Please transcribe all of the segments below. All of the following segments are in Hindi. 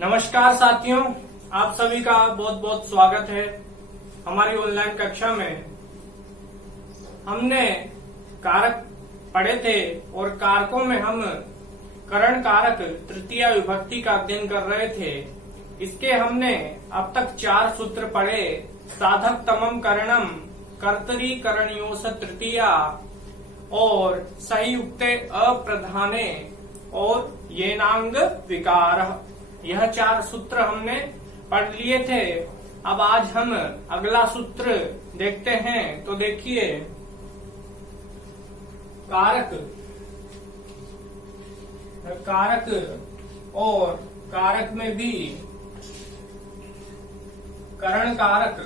नमस्कार साथियों, आप सभी का बहुत बहुत स्वागत है हमारी ऑनलाइन कक्षा में। हमने कारक पढ़े थे और कारकों में हम करण कारक तृतीया विभक्ति का अध्ययन कर रहे थे। इसके हमने अब तक 4 सूत्र पढ़े। साधक तमम करणम, कर्तरी करणयोस तृतीया और संयुक्ते अप्रधाने और येनांग विकार। यह 4 सूत्र हमने पढ़ लिए थे। अब आज हम अगला सूत्र देखते हैं। तो देखिए, कारक और कारक में भी करण कारक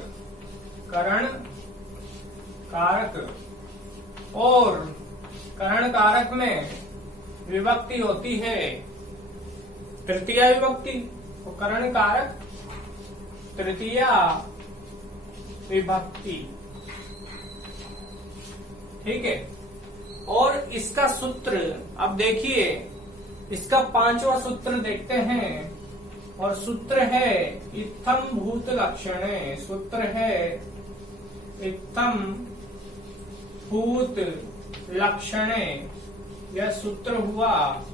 और करण कारक में विभक्ति होती है तृतीया विभक्ति। तो करण कारक तृतीया विभक्ति, ठीक है। और इसका सूत्र अब देखिए, इसका 5वां सूत्र देखते हैं। और सूत्र है इत्थम भूत लक्षणे। सूत्र है इत्थम भूत लक्षणे। यह सूत्र हुआ।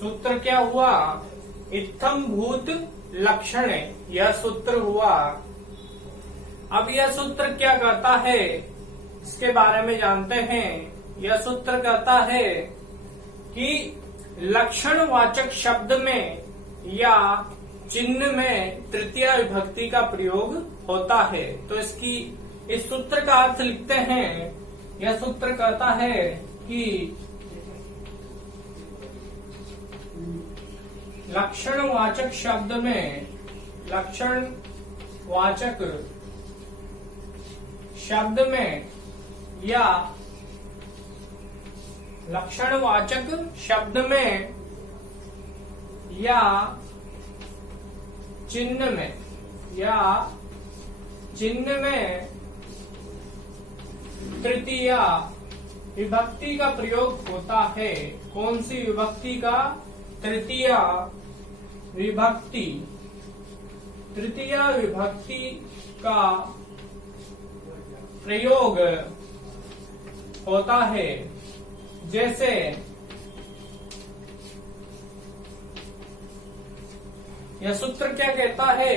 सूत्र क्या हुआ? इत्थम भूत लक्षणे, यह सूत्र हुआ। अब यह सूत्र क्या कहता है, इसके बारे में जानते हैं। यह सूत्र कहता है कि लक्षणवाचक शब्द में या चिन्ह में तृतीया विभक्ति का प्रयोग होता है। तो इस सूत्र का अर्थ लिखते हैं। यह सूत्र कहता है कि लक्षणवाचक शब्द में या लक्षणवाचक शब्द में या चिन्ह में तृतीया विभक्ति का प्रयोग होता है। कौन सी विभक्ति का? तृतीया विभक्ति का प्रयोग होता है। जैसे यह सूत्र क्या कहता है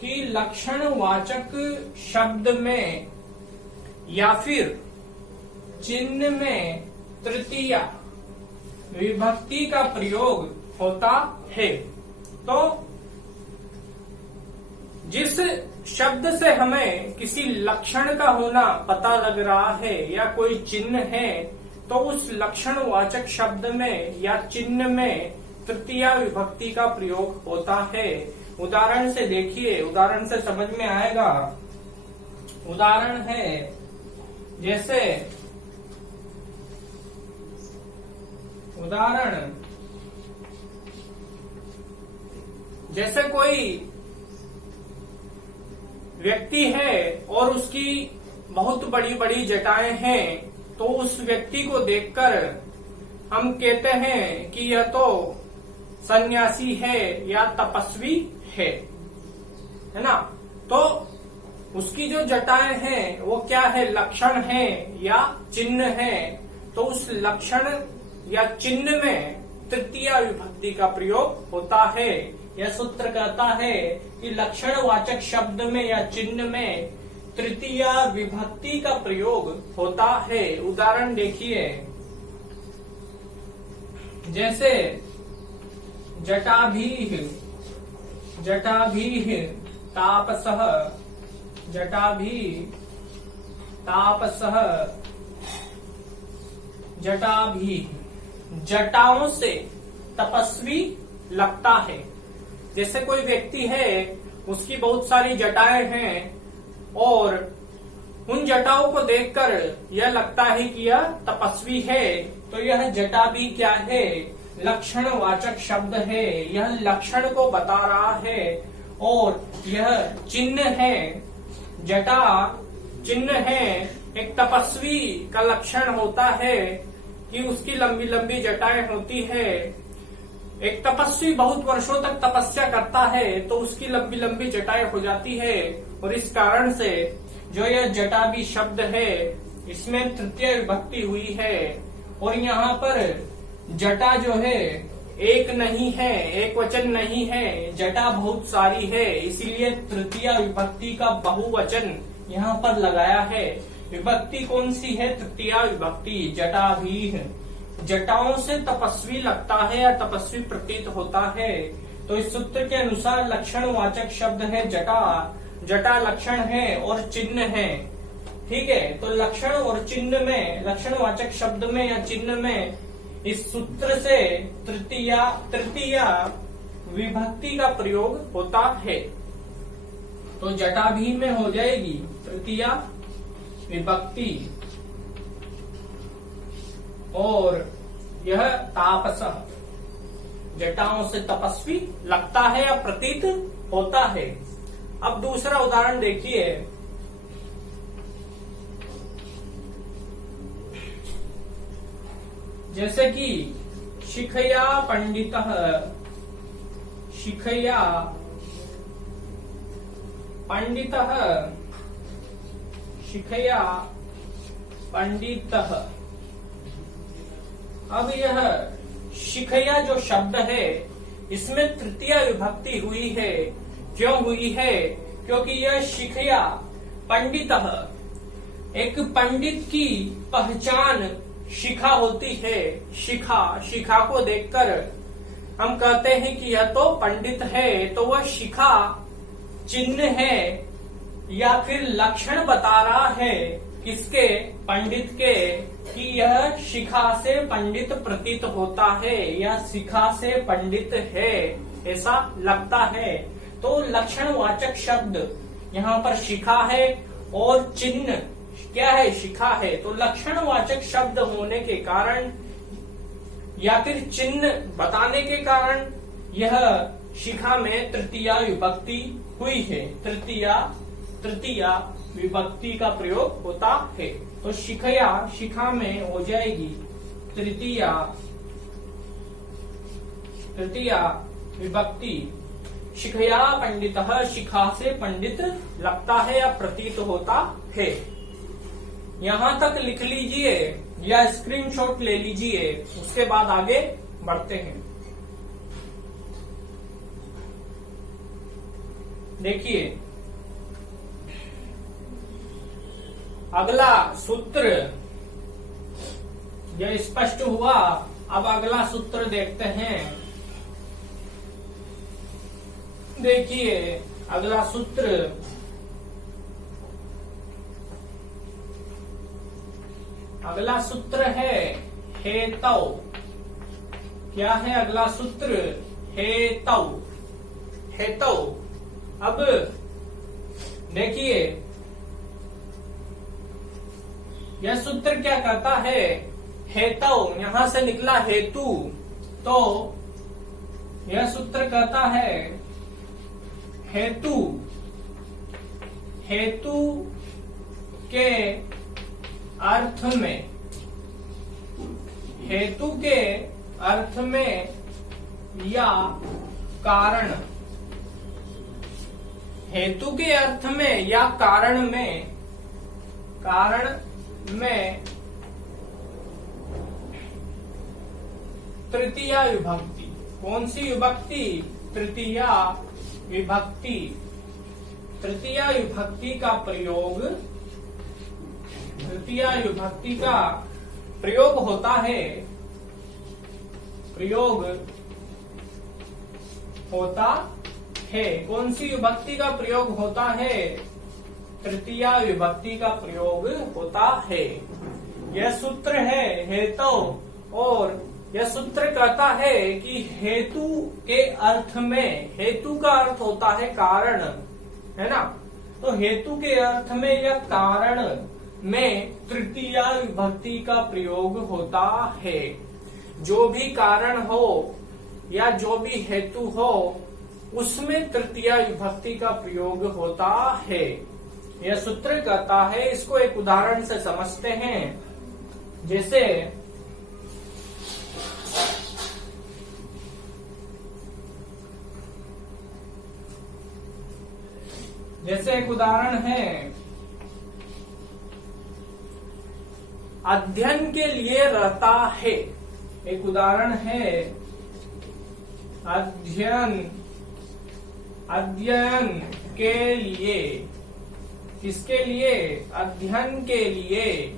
कि लक्षणवाचक शब्द में या फिर चिन्ह में तृतीया विभक्ति का प्रयोग होता है। तो जिस शब्द से हमें किसी लक्षण का होना पता लग रहा है या कोई चिन्ह है, तो उस लक्षणवाचक शब्द में या चिन्ह में तृतीया विभक्ति का प्रयोग होता है। उदाहरण से देखिए, उदाहरण से समझ में आएगा। उदाहरण है जैसे कोई व्यक्ति है और उसकी बहुत बड़ी बड़ी जटाएं हैं, तो उस व्यक्ति को देखकर हम कहते हैं कि यह तो सन्यासी है या तपस्वी है ना। तो उसकी जो जटाएं हैं वो क्या है? लक्षण है या चिन्ह है। तो उस लक्षण या चिन्ह में तृतीया विभक्ति का प्रयोग होता है। यह सूत्र कहता है कि लक्षणवाचक शब्द में या चिन्ह में तृतीया विभक्ति का प्रयोग होता है। उदाहरण देखिए, जैसे जटाभीः तापसः, जटाभीः जटाओं से तपस्वी लगता है। जैसे कोई व्यक्ति है, उसकी बहुत सारी जटाएं हैं और उन जटाओं को देखकर यह लगता है कि यह तपस्वी है। तो यह जटा भी क्या है? लक्षणवाचक शब्द है। यह लक्षण को बता रहा है। और यह चिन्ह है, जटा चिन्ह है, एक तपस्वी का लक्षण होता है। कि उसकी लंबी लंबी जटाएं होती है। एक तपस्वी बहुत वर्षों तक तपस्या करता है तो उसकी लंबी लंबी जटाएं हो जाती है, और इस कारण से जो यह जटाभी शब्द है इसमें तृतीय विभक्ति हुई है। और यहाँ पर जटा जो है एक नहीं है, एक वचन नहीं है, जटा बहुत सारी है, इसीलिए तृतीय विभक्ति का बहुवचन यहाँ पर लगाया है। विभक्ति कौन सी है? तृतीय विभक्ति, जटाभीः। जटाओं से तपस्वी लगता है या तपस्वी प्रतीत होता है। तो इस सूत्र के अनुसार लक्षणवाचक शब्द है जटा, जटा लक्षण है और चिन्ह है। ठीक है, तो लक्षण और चिन्ह में, लक्षणवाचक शब्द में या चिन्ह में इस सूत्र से तृतीय विभक्ति का प्रयोग होता है। तो जटाभी में हो जाएगी तृतीय विभक्ति, और यह तापसः, जटाओं से तपस्वी लगता है या प्रतीत होता है। अब दूसरा उदाहरण देखिए, जैसे कि शिखया पंडितः, शिखया पंडितः, शिखया पंडितः। अब यह शिखया जो शब्द है इसमें तृतीय विभक्ति हुई है। क्यों हुई है? क्योंकि यह शिखया पंडितः, एक पंडित की पहचान शिखा होती है। शिखा, शिखा को देखकर हम कहते हैं कि यह तो पंडित है, तो वह शिखा चिन्ह है या फिर लक्षण बता रहा है किसके? पंडित के, कि यह शिखा से पंडित प्रतीत होता है या शिखा से पंडित है, ऐसा लगता है। तो लक्षणवाचक शब्द यहाँ पर शिखा है और चिन्ह क्या है? शिखा है। तो लक्षणवाचक शब्द होने के कारण या फिर चिन्ह बताने के कारण यह शिखा में तृतीय विभक्ति हुई है। तृतीय विभक्ति का प्रयोग होता है। तो शिखया, शिखा में हो जाएगी तृतीय विभक्ति। शिखया पंडितः, शिखा से पंडित लगता है या प्रतीत होता है। यहाँ तक लिख लीजिए या स्क्रीनशॉट ले लीजिए, उसके बाद आगे बढ़ते हैं। देखिए अगला सूत्र, यह स्पष्ट हुआ। अब अगला सूत्र देखते हैं। देखिए अगला सूत्र, अगला सूत्र है हेतौ। क्या है अगला सूत्र? हेतौ, हेतौ। अब देखिए यह सूत्र क्या कहता है? हेतौ, यहां से निकला हेतु, तो यह सूत्र कहता है हेतु, हेतु के अर्थ में, हेतु के अर्थ में या कारण, हेतु के अर्थ में या कारण में, कारण में तृतीय विभक्ति। कौन सी विभक्ति? तृतीय विभक्ति। तृतीय विभक्ति का प्रयोग, तृतीय विभक्ति का प्रयोग होता है, प्रयोग होता है। कौन सी विभक्ति का प्रयोग होता है? तृतीय विभक्ति का प्रयोग होता है। यह सूत्र है हेतु, और यह सूत्र कहता है कि हेतु के अर्थ में, हेतु का अर्थ होता है कारण, है ना? तो हेतु के अर्थ में या कारण में तृतीय विभक्ति का प्रयोग होता है। जो भी कारण हो या जो भी हेतु हो उसमें तृतीय विभक्ति का प्रयोग होता है। यह सूत्र कहता है, इसको एक उदाहरण से समझते हैं। जैसे जैसे एक उदाहरण है, अध्ययन के लिए रहता है। एक उदाहरण है, अध्ययन के लिए। किसके लिए? अध्ययन के लिए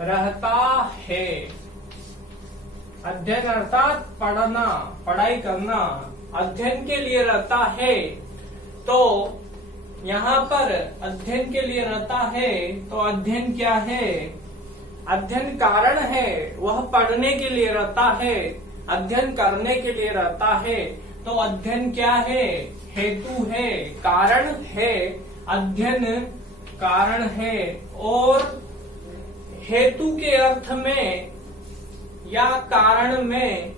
रहता है। अध्ययन अर्थात पढ़ना, पढ़ाई करना। अध्ययन के लिए रहता है, तो यहाँ पर अध्ययन के लिए रहता है, तो अध्ययन क्या है? अध्ययन कारण है, वह पढ़ने के लिए रहता है, अध्ययन करने के लिए रहता है। तो अध्ययन क्या है? हेतु है, कारण है। अध्ययन कारण है, और हेतु के अर्थ में या कारण में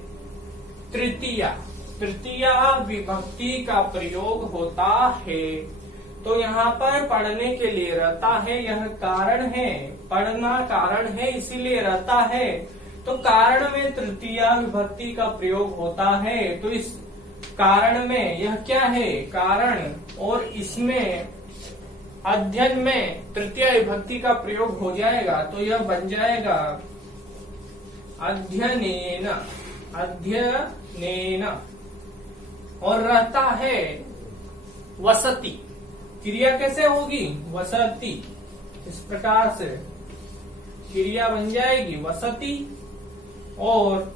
तृतीया विभक्ति का प्रयोग होता है। तो यहाँ पर पढ़ने के लिए रहता है, यह कारण है। पढ़ना कारण है, इसीलिए रहता है। तो कारण में तृतीया विभक्ति का प्रयोग होता है। तो इस कारण में यह क्या है? कारण, और इसमें अध्ययन में तृतीया विभक्ति का प्रयोग हो जाएगा, तो यह बन जाएगा अध्ययनेन। अध्ययनेन। और रहता है वसति। क्रिया कैसे होगी? वसति। इस प्रकार से क्रिया बन जाएगी वसति। और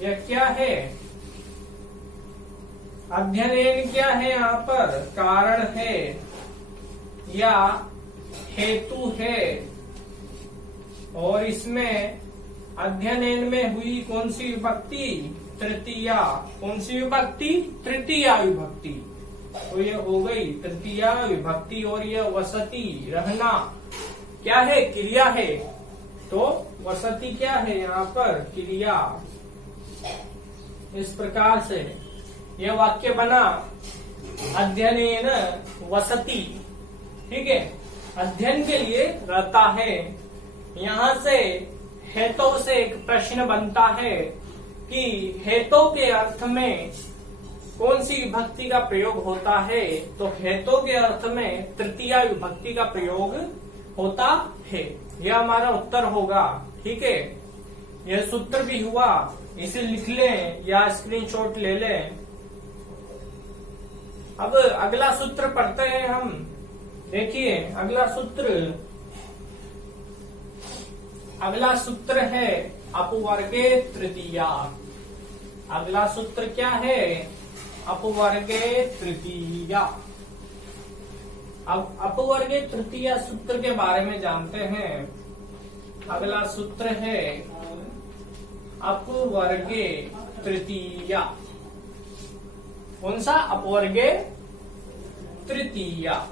यह क्या है? अध्ययन क्या है? यहाँ पर कारण है या हेतु है, और इसमें अध्ययन में हुई कौन सी विभक्ति? तृतीया। कौन सी विभक्ति? तृतीया विभक्ति। तो यह हो गई तृतीया विभक्ति। और यह वसति, रहना, क्या है? क्रिया है। तो वसति क्या है? यहाँ पर क्रिया। इस प्रकार से यह वाक्य बना, अध्ययनेन वसति। ठीक है, अध्ययन के लिए रहता है। यहाँ से हेतु से एक प्रश्न बनता है कि हेतु के अर्थ में कौन सी विभक्ति का प्रयोग होता है? तो हेतु के अर्थ में तृतीया विभक्ति का प्रयोग होता है। यह हमारा उत्तर होगा। ठीक है, यह सूत्र भी हुआ, इसे लिख लें या स्क्रीनशॉट ले लें। अब अगला सूत्र पढ़ते हैं हम। देखिए, अगला सूत्र है अपवर्गे तृतीया। अगला सूत्र क्या है? अपवर्गे तृतीया। अब अपवर्गे तृतीया सूत्र के बारे में जानते हैं। अगला सूत्र है अपवर्गे तृतीया। कौन सा? अपवर्गे तृतीया।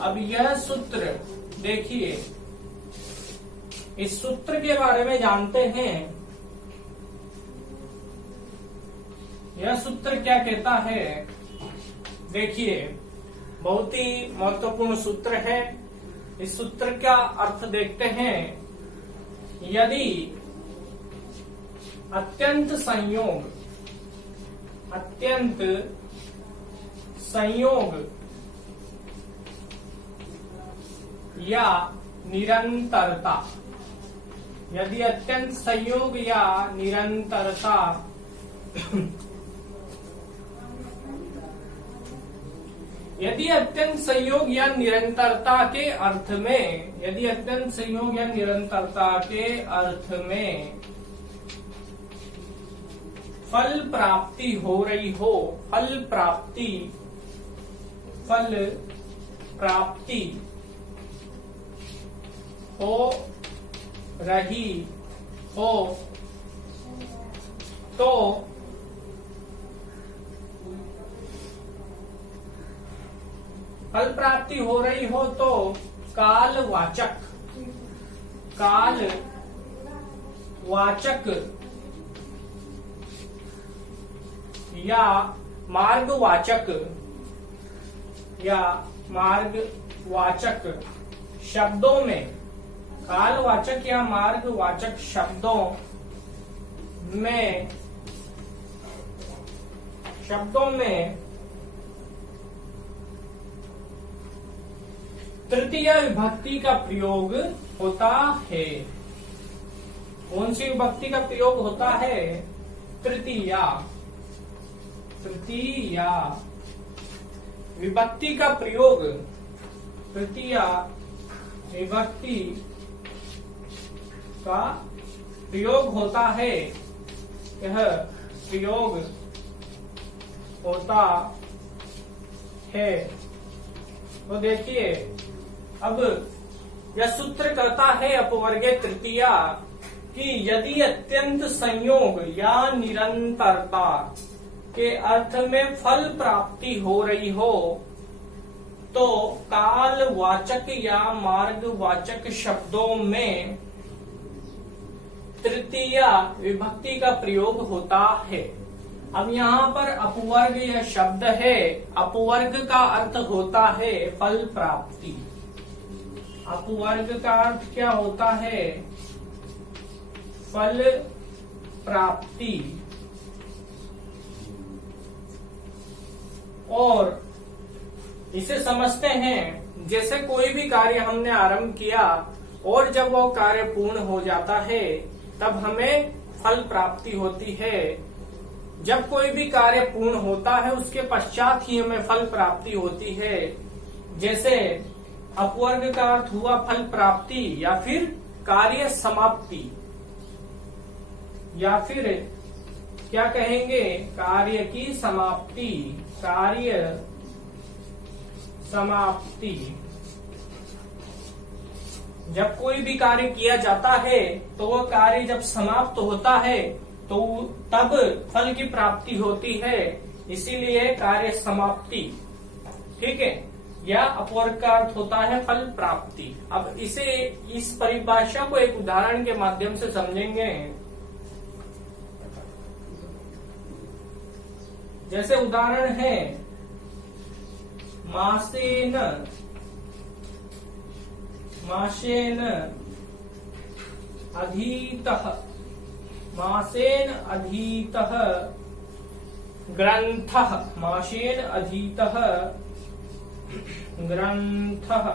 अब यह सूत्र देखिए, इस सूत्र के बारे में जानते हैं। यह सूत्र क्या कहता है? देखिए, बहुत ही महत्वपूर्ण सूत्र है। इस सूत्र का अर्थ देखते हैं। यदि अत्यंत संयोग या निरंतरता, यदि अत्यंत संयोग या निरंतरता यदि अत्यंत संयोग या निरंतरता के अर्थ में, यदि अत्यंत संयोग या निरंतरता के अर्थ में फल प्राप्ति हो रही हो, फल प्राप्ति हो रही हो, तो फल प्राप्ति हो रही हो तो कालवाचक या मार्गवाचक शब्दों में, कालवाचक या मार्गवाचक शब्दों में तृतीय विभक्ति का प्रयोग होता है। कौन सी विभक्ति का प्रयोग होता है? तृतीया। तृतीया विभक्ति का प्रयोग, तृतीया विभक्ति का प्रयोग होता है। यह प्रयोग होता है। तो देखिए, अब यह सूत्र कहता है अपवर्गे तृतीया कि यदि अत्यंत संयोग या निरंतरता के अर्थ में फल प्राप्ति हो रही हो तो कालवाचक या मार्गवाचक शब्दों में तृतीय विभक्ति का प्रयोग होता है। अब यहाँ पर अपवर्ग यह शब्द है, अपवर्ग का अर्थ होता है फल प्राप्ति। अपवर्ग का अर्थ क्या होता है? फल प्राप्ति। और इसे समझते हैं जैसे कोई भी कार्य हमने आरंभ किया और जब वो कार्य पूर्ण हो जाता है तब हमें फल प्राप्ति होती है। जब कोई भी कार्य पूर्ण होता है उसके पश्चात ही हमें फल प्राप्ति होती है। जैसे अपवर्ग का अर्थ हुआ फल प्राप्ति या फिर कार्य समाप्ति, या फिर क्या कहेंगे? कार्य की समाप्ति। कार्य समाप्ति। जब कोई भी कार्य किया जाता है तो वह कार्य जब समाप्त होता है तो तब फल की प्राप्ति होती है, इसीलिए कार्य समाप्ति। ठीक है, या अपवर्ग का अर्थ होता है फल प्राप्ति। अब इस परिभाषा को एक उदाहरण के माध्यम से समझेंगे। जैसे उदाहरण है मासेन अधीतः, मासेन अधीतः ग्रंथः, मासेन अधीतः ग्रंथः।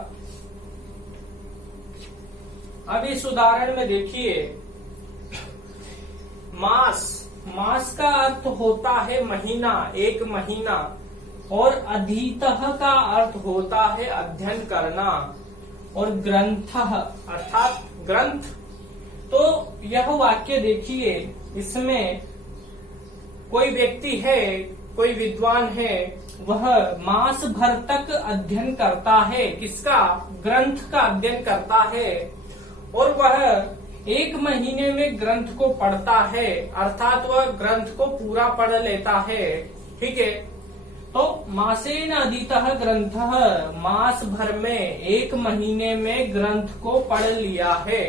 अब इस उदाहरण में देखिए, मास का अर्थ होता है महीना, एक महीना, और अधीतः का अर्थ होता है अध्ययन करना, और ग्रंथः अर्थात ग्रंथ। तो यह वाक्य देखिए, इसमें कोई व्यक्ति है, कोई विद्वान है, वह मास भर तक अध्ययन करता है। किसका? ग्रंथ का अध्ययन करता है, और वह एक महीने में ग्रंथ को पढ़ता है, अर्थात वह ग्रंथ को पूरा पढ़ लेता है। ठीक है, तो मासेन अधीतः ग्रंथः, मास भर में एक महीने में ग्रंथ को पढ़ लिया है।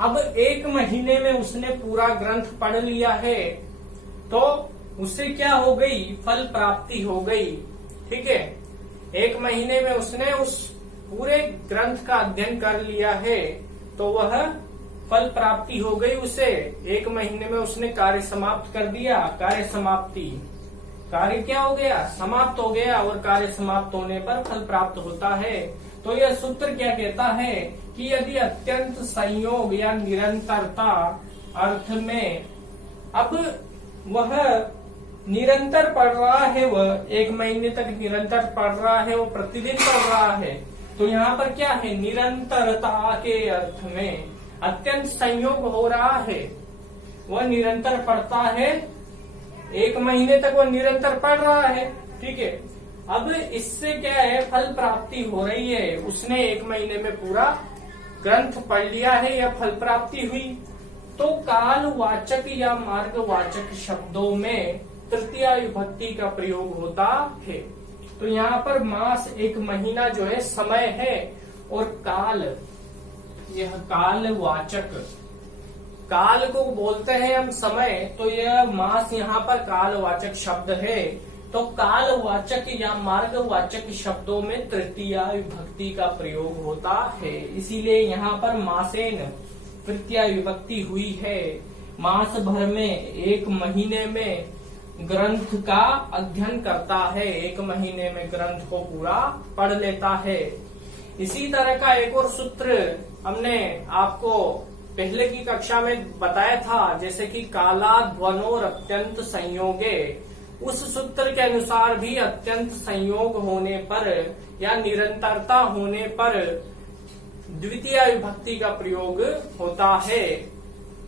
अब एक महीने में उसने पूरा ग्रंथ पढ़ लिया है तो उससे क्या हो गई? फल प्राप्ति हो गई। ठीक है, एक महीने में उसने उस पूरे ग्रंथ का अध्ययन कर लिया है तो वह फल प्राप्ति हो गई उसे। एक महीने में उसने कार्य समाप्त कर दिया, कार्य समाप्ति। कार्य क्या हो गया? समाप्त हो गया, और कार्य समाप्त होने पर फल प्राप्त होता है। तो यह सूत्र क्या कहता है कि यदि अत्यंत संयोग या निरंतरता अर्थ में, अब वह निरंतर पढ़ रहा है, वह एक महीने तक निरंतर पढ़ रहा है, वो प्रतिदिन पढ़ रहा है, तो यहाँ पर क्या है? निरंतरता के अर्थ में अत्यंत संयोग हो रहा है। वह निरंतर पढ़ता है, एक महीने तक वह निरंतर पढ़ रहा है। ठीक है, अब इससे क्या है? फल प्राप्ति हो रही है। उसने एक महीने में पूरा ग्रंथ पढ़ लिया है, या फल प्राप्ति हुई। तो कालवाचक या मार्गवाचक शब्दों में तृतीय विभक्ति का प्रयोग होता है। तो यहाँ पर मास एक महीना जो है समय है, और काल, यह कालवाचक, काल को बोलते हैं हम समय, तो यह मास यहाँ पर कालवाचक शब्द है। तो कालवाचक या मार्गवाचक शब्दों में तृतीय विभक्ति का प्रयोग होता है, इसीलिए यहाँ पर मासेन तृतीय विभक्ति हुई है। मास भर में एक महीने में ग्रंथ का अध्ययन करता है, एक महीने में ग्रंथ को पूरा पढ़ लेता है। इसी तरह का एक और सूत्र हमने आपको पहले की कक्षा में बताया था, जैसे कि काला ध्वनोर अत्यंत संयोगे। उस सूत्र के अनुसार भी अत्यंत संयोग होने पर या निरंतरता होने पर द्वितीय विभक्ति का प्रयोग होता है।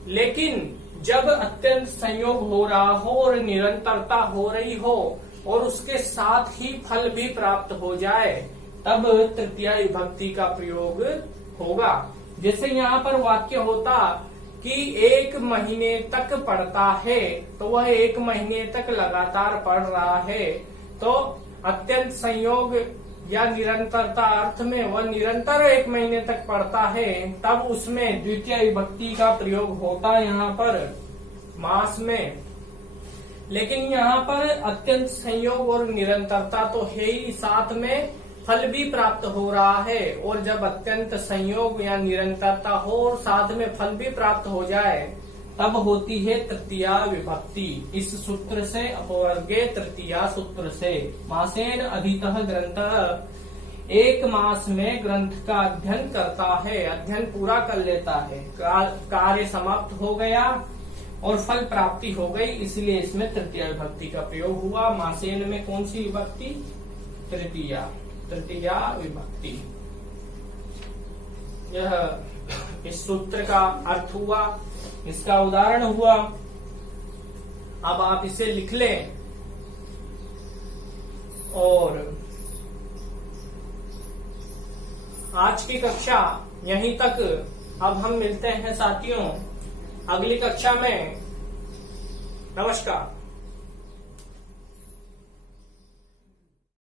लेकिन जब अत्यंत संयोग हो रहा हो और निरंतरता हो रही हो और उसके साथ ही फल भी प्राप्त हो जाए, तब तृतीय विभक्ति का प्रयोग होगा। जैसे यहाँ पर वाक्य होता कि 1 महीने तक पढ़ता है, तो वह 1 महीने तक लगातार पढ़ रहा है। तो अत्यंत संयोग या निरंतरता अर्थ में वह निरंतर 1 महीने तक पढ़ता है, तब उसमें द्वितीय विभक्ति का प्रयोग होता है यहाँ पर मास में। लेकिन यहाँ पर अत्यंत संयोग और निरंतरता तो है ही, साथ में फल भी प्राप्त हो रहा है। और जब अत्यंत संयोग या निरंतरता हो और साथ में फल भी प्राप्त हो जाए, तब होती है तृतीय विभक्ति। इस सूत्र से अपवर्गे तृतीय सूत्र से मासेन अधितः ग्रंथ, 1 मास में ग्रंथ का अध्ययन करता है, अध्ययन पूरा कर लेता है, कार्य समाप्त हो गया और फल प्राप्ति हो गई, इसलिए इसमें तृतीय विभक्ति का प्रयोग हुआ। मासेन में कौन सी विभक्ति? तृतीय विभक्ति। यह इस सूत्र का अर्थ हुआ, इसका उदाहरण हुआ। अब आप इसे लिख लें और आज की कक्षा यहीं तक। अब हम मिलते हैं साथियों अगली कक्षा में। नमस्कार।